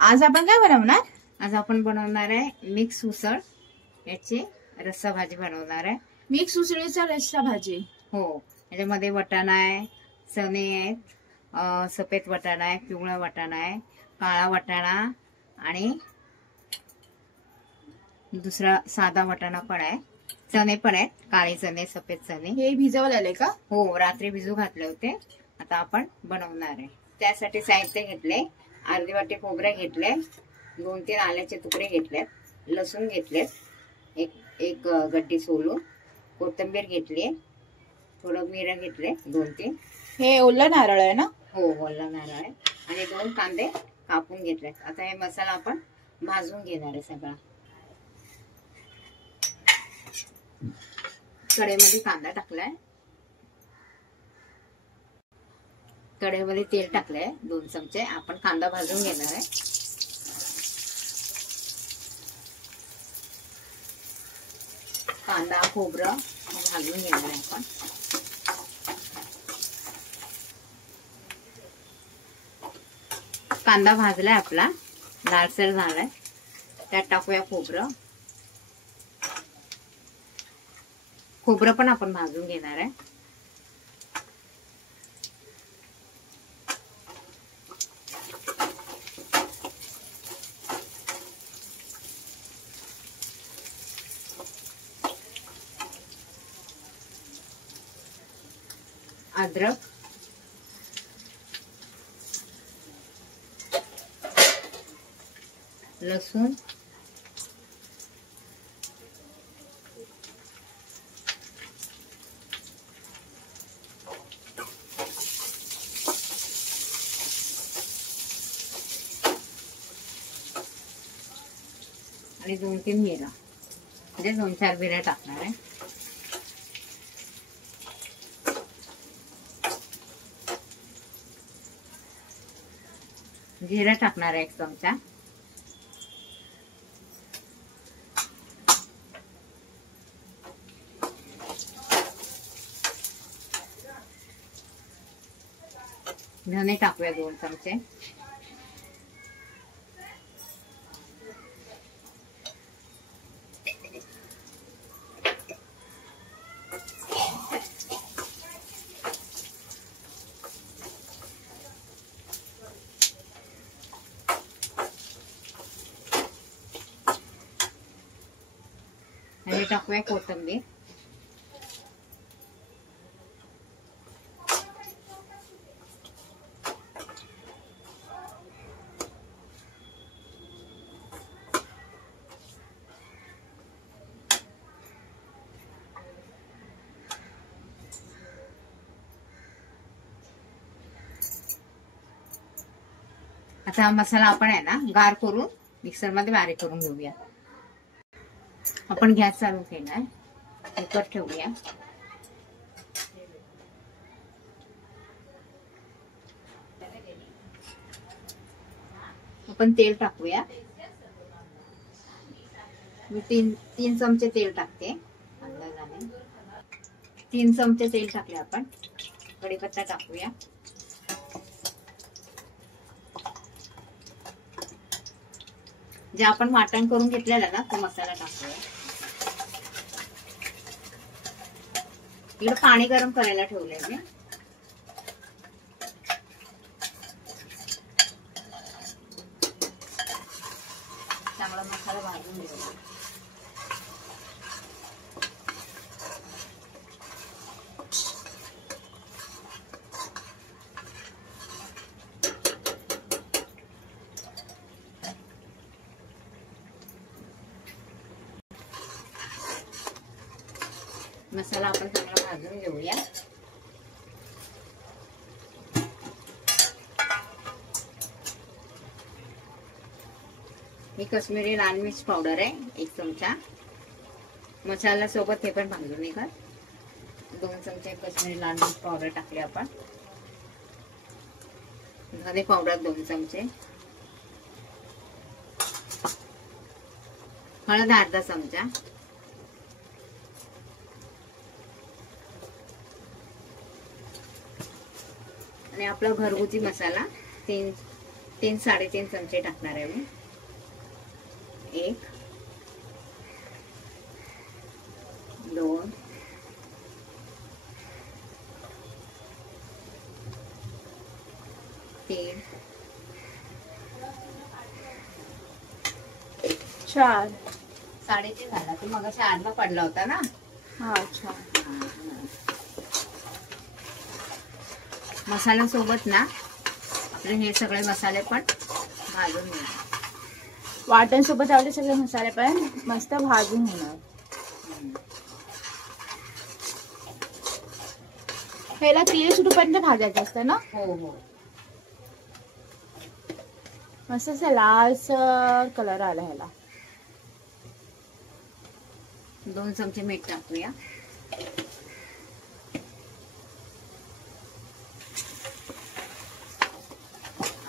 आज आपण काय बनवणार? आज आपण बनवणार आहे मिक्स उसळ, याची रस्सा भाजी बनवणार आहे। मिक्स उसळीचा रस्सा भाजी। हो, याच्यामध्ये वाटाणा आहे, चणे आहेत, सफेद वाटाणा आहे, पिवळा वाटाणा आहे, काळा वाटाणा आणि दुसरा साधा वाटाणा पण आहे, चणे पण आहेत, काळे चणे, सफेद चणे। हे भिजवलेले का? हो, रात्री भिजू घातले होते। आता आपण बनवणार आहे। त्यासाठी साहित्य घेतले, अर्धी वाटी खोबरे घेतले, 2-3 आल्याचे तुकडे घेतले, लसूण घेतले, एक गड्डी सोलून, कोथिंबीर घेतली, थोडं मिरं घेतले 2-3। हे ओलं नारळ आहे ना? हो, ओला नारळ आहे, आणि 2 कांदे कापून घेतले। आता हे मसाला आपण भाजून घेणार आहे सगळा। कढईमध्ये कांदा टाकलाय, कढईमध्ये तेल टाकलंय 2 चमचे। आपण कांदा भाजून घेणार आहे। कांदा खोबरं भाजून घेणार आहे आपण। कांदा भाजलाय आपला, लालसर झालाय, त्यात टाकूया खोबरं। खोबरं पण आपण भाजून घेणार आहे। अद्रक, लसूण, आणि 2-3 मिरं, म्हणजे 2-4 मिरं टाकणार आहे। जिरं टाकणार आहे 1 चमचा, धने टाकूया 2 चमचे, आणि टाकूया कोथिंबीर। आता हा मसाला आपण आहे ना गार करून मिक्सर मध्ये बारीक करून घेऊया। आपण गॅस चालू केलाय, कुकर ठेवूया। आपण तेल टाकूया, मी 3 चमचे तेल टाकते अंदाजाने। 3 चमचे तेल टाकले आपण। कढीपत्ता टाकूया, जे आपण वाटण करून घेतलेला ना तो मसाला टाकूया। इकडे पाणी गरम करायला ठेवलंय मी। चांगला मसाला भाजून घेऊया। मसाला आपण चांगला भाजून घेऊया। ही काश्मीरी लाल मिर्च पावडर आहे 1 चमचा। मसाला सोबत हे पण भाजून घ्या। 2 चमचे काश्मीरी लाल मिर्च पावडर टाकले आपण। धने पावडर 2 चमचे, हळद अर्धा चमचा, आणि आपला घरगुती मसाला 3 3-3.5 चमचे टाकणार आहे मी. 1 2 3 4. 3.5 झाला. तू मग अशा आडवा पडला होता ना. हा अच्छा. मसाल्यासोबत ना आपले हे सगळे मसाले पण भाजून घेऊ. वाटण सोबत आपले सगळे मसाले पण मस्त भाजून होणार. ह्याला तेल सुटूपर्यंत भाजायचं असतं ना. हो हो. मस्त असं लालसर कलर आला ह्याला. 2 चमचे मीठ टाकूया.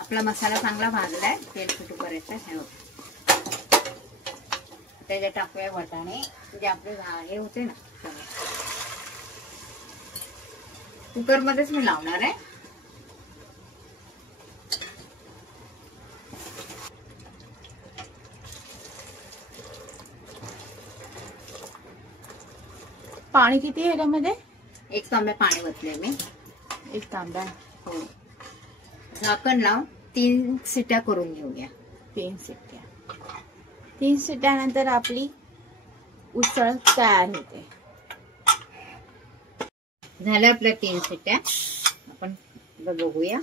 आपला मसाला चांगला भाजलाय. तेल सुटूपर्यंत त्याच्यात टाकूया वाटाणे जे आपले हे होते ना. कुकर मध्येच मी लावणार आहे. पाणी किती आहे ह्याच्यामध्ये? 1 तांब्या पाणी ओतले मी. 1 तांब्या. हो. झाकण लावून 3 शिट्या करून घेऊया. 3 शिट्ट्या. 3 शिट्ट्यानंतर आपली उसळ तयार होते. झाल्या आपल्या 3 शिट्ट्या. आपण बघूया.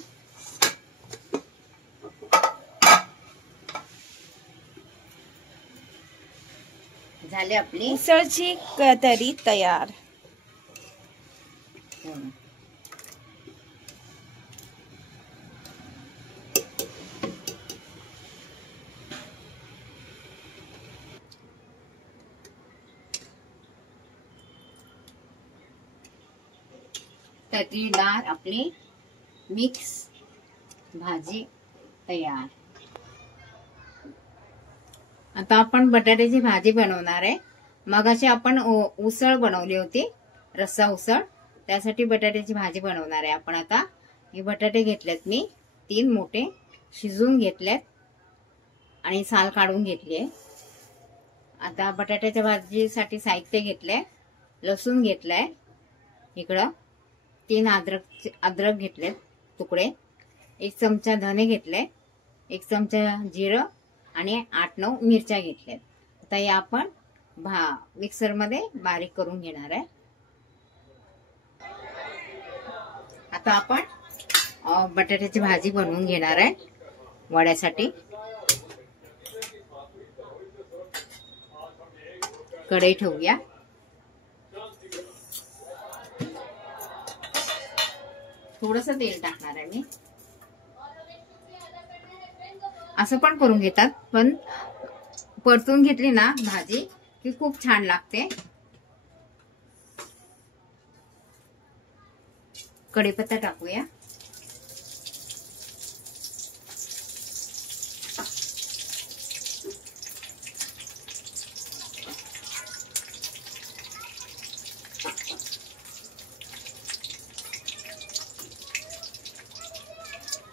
झाली आपली उसळची तरी तयार. तर्रीदार आपली मिक्स भाजी तयार. आता आपण बटाट्याची भाजी बनवणार आहे. मगाशी आपण उसळ बनवली होती, रस्सा उसळ. त्यासाठी बटाट्याची भाजी बनवणार आहे आपण. आता हे बटाटे घेतलेत मी 3 मोठे, शिजवून घेतलेत आणि साल काढून घेतली. आता बटाट्याच्या भाजीसाठी साहित्य घेतलंय. लसूण घेतलाय इकडं. 3 अद्रक घेतलेत तुकडे. 1 चमचा धने घेतले. 1 चमचा जिरं आणि 8-9 मिरच्या घेतल्यात. आता या आपण मिक्सर मध्ये बारीक करून घेणार आहे. आता आपण बटाट्याची भाजी बनवून घेणार आहे वड्यासाठी. कढई ठेवूया. थोडस तेल टाकणार आहे मी. असं पण करून घेतात, पण परतून घेतली ना भाजी की खूप छान लागते. कढीपत्ता टाकूया.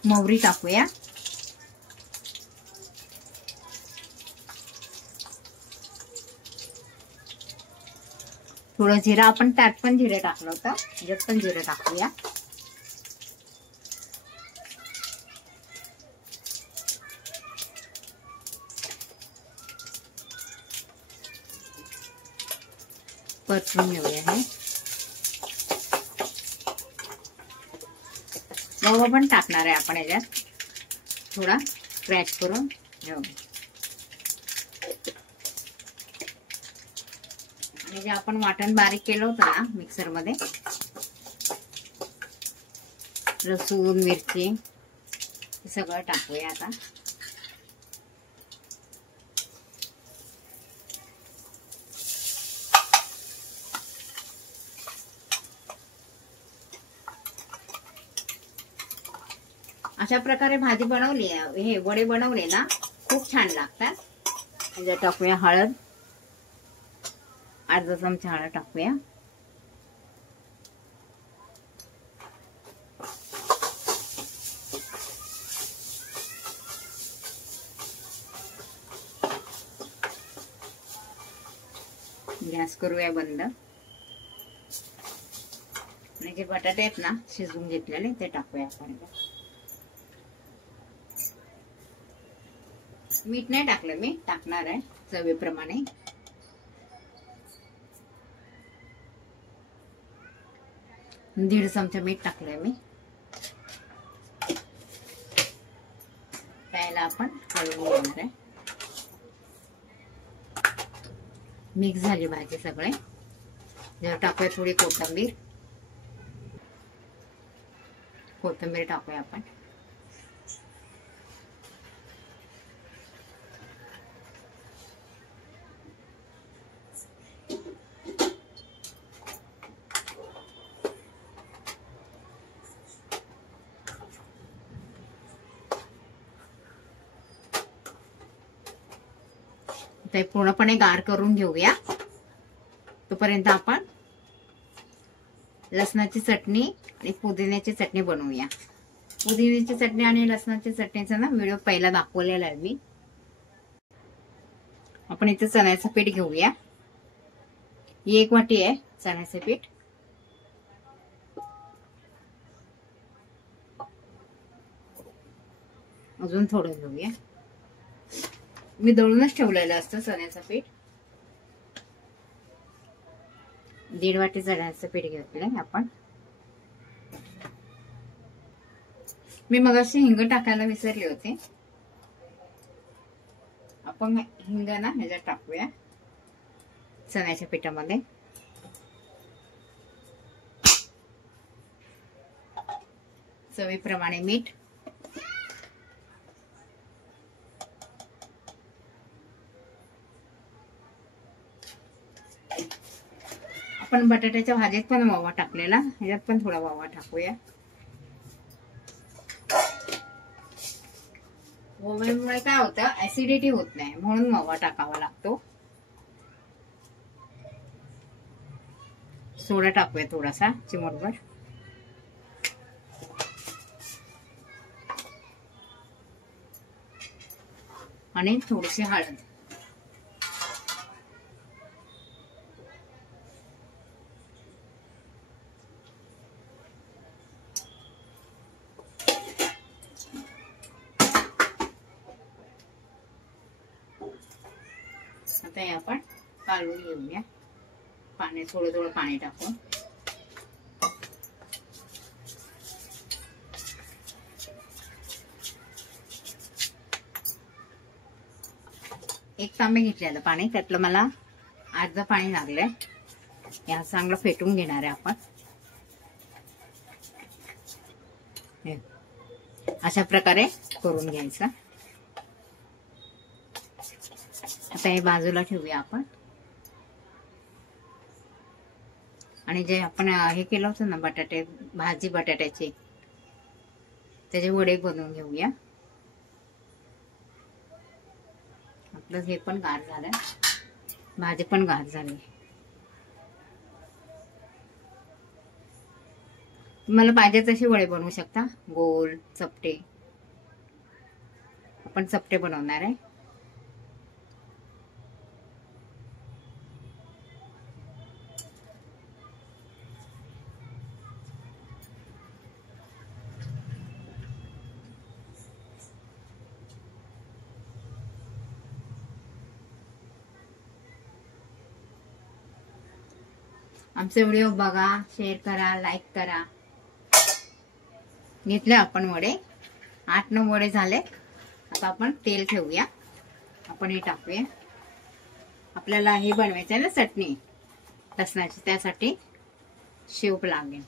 मोहरी टाकूया. थोडं जिरं, आपण त्यात पण जिरे टाकलं होतं, यात पण जिरे टाकूया. परतून घेऊया. हे रवा पण टाकणार आहे आपण याच्यात, थोडा क्रॅश करून घेऊ. आणि जे आपण वाटण बारीक केलं होतं ना मिक्सर मध्ये, लसूण मिरची हे सगळं टाकूया आता. अशा प्रकारे भाजी बनवली, हे वडे बनवले ना खूप छान लागतात. याच्यात टाकूया हळद, अर्धा चमचा हळद टाकूया. गॅस करूया बंद. आणि जे बटाटे आहेत ना शिजवून घेतलेले ते टाकूया आपण. मीठ नाही टाकलं, मी टाकणार आहे चवीप्रमाणे. दीड चमचा मीठ टाकलंय मी. प्यायला आपण हलवून घेणार आहे. मिक्स झाली भाजी सगळे. जर टाकूया थोडी कोथिंबीर. कोथिंबीर टाकूया आपण. ते पूर्णपणे गार करून घेऊया. तोपर्यंत आपण लसणाची चटणी आणि पुदिन्याची चटणी बनवूया. पुदिन्याची चटणी आणि लसणाची चटणीचा ना व्हिडिओ पहिला दाखवलेला आहे मी. आपण इथे चण्याचं पीठ घेऊया. ही 1 वाटी आहे चण्याचं पीठ. अजून थोडं घेऊया. मी दळूनच ठेवलेलं असतं चण्याचं पीठ. 1.5 वाटी चण्याचं पीठ घेतलंय आपण. मी मगाशी हिंग टाकायला विसरले होते. आपण हिंग ना ह्याच्यात टाकूया चण्याच्या पिठामध्ये. चवीप्रमाणे मीठ. आपण बटाट्याच्या भाजीत पण ओवा टाकलेला, ह्याच्यात पण थोडा ओवा टाकूया. ओव्यामुळे काय होतं, ऍसिडिटी होत नाही, म्हणून ओवा टाकावा लागतो. सोडा टाकूया थोडासा, चिमूटभर. आणि थोडीशी हळद. आता हे आपण काढून घेऊया. पाणी थोडं पाणी टाकून. एक तांबे घेतलेलं पाणी, त्यातलं मला अर्ध पाणी लागलंय. या चांगलं फेटून घेणार आहे आपण. अशा प्रकारे करून घ्यायचं. आता हे बाजूला ठेवूया आपण. आणि जे आपण हे केलं होतं ना भाजी बटाट्याची, त्याचे वडे बनवून घेऊया. आपलं हे पण गार झालंय, भाजी पण गार झाली. तुम्हाला पाहिजे तसे वडे बनवू शकता, गोल चपटे. आपण चपटे बनवणार आहे. आमचे व्हिडिओ बघा, शेअर करा, लाईक करा. घेतले आपण वडे, 8-9 वडे झाले. आता आपण तेल ठेवूया. आपण हे टाकूया. आपल्याला हे बनवायचं आहे ना चटणी लसणाची, त्यासाठी शेव लागेल.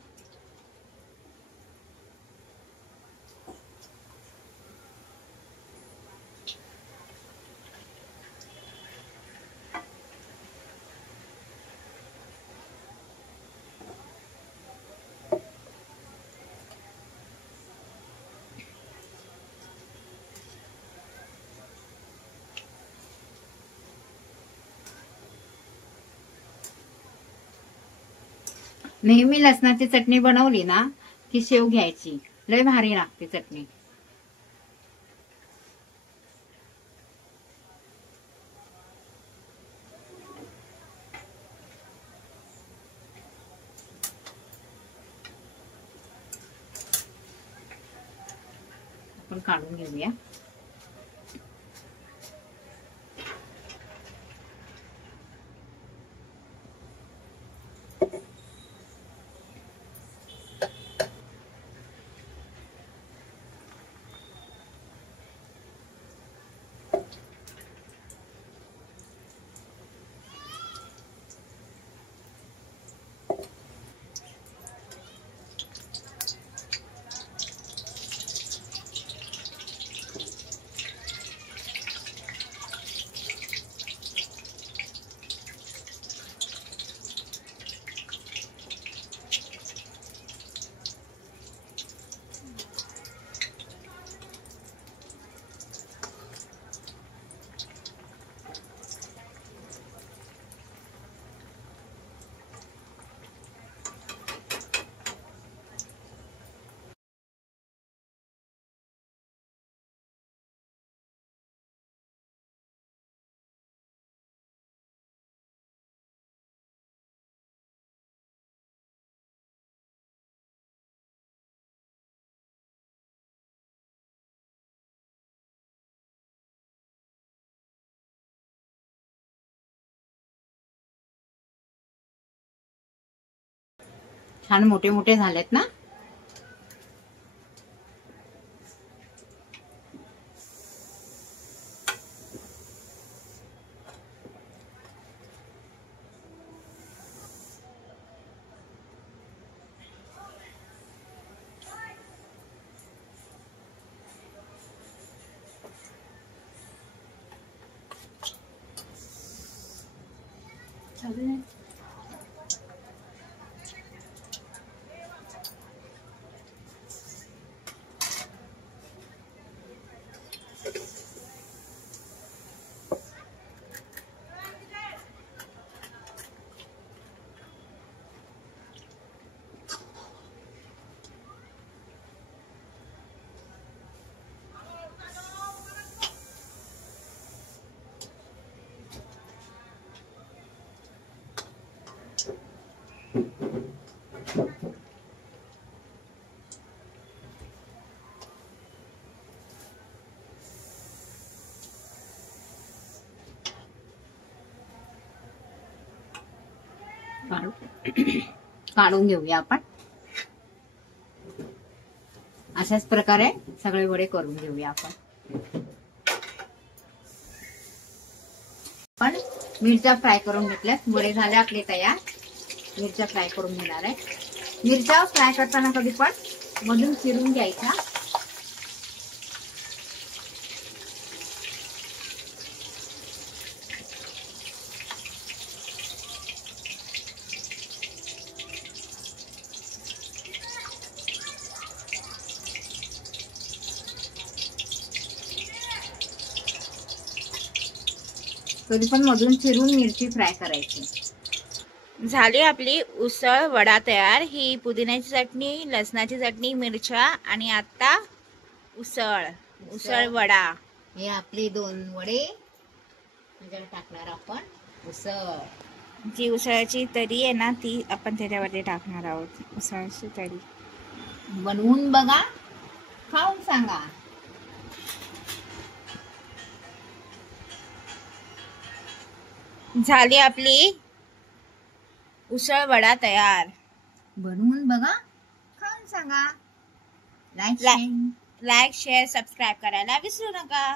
नेहमी लसणाची चटणी बनवली ना की शेव घ्यायची, लय भारी लागते चटणी. आपण काढून घेऊया. छान मोठे मोठे झालेत ना. काढून घेऊया आपण. अशाच प्रकारे सगळे वडे करून घेऊया आपण. पण मिरच्या फ्राय करून घेतल्यात. वडे झाले आपले तयार. मिरच्या फ्राय करून घेणार आहे. मिरच्या फ्राय करताना कधी पण मधून चिरून घ्यायच्या. कधी पण मधून चिरून मिरची फ्राय करायची. झाली आपली उसळ वडा तयार. ही पुदिन्याची चटणी, लसणाची चटणी, मिरच्या आणि आता उसळ वडा. हे आपले 2 वडे म्हणजे टाकणार आपण उसळ. जी उसळाची तरी आहे ना ती आपण त्याच्यावरती टाकणार आहोत. उसळाची तरी बनवून बघा, खाऊन सांगा. झाली आपली उसळ वडा तयार. बनवून बघा, खाऊन सांगा. लाईक शेअर सबस्क्राईब करायला विसरू नका.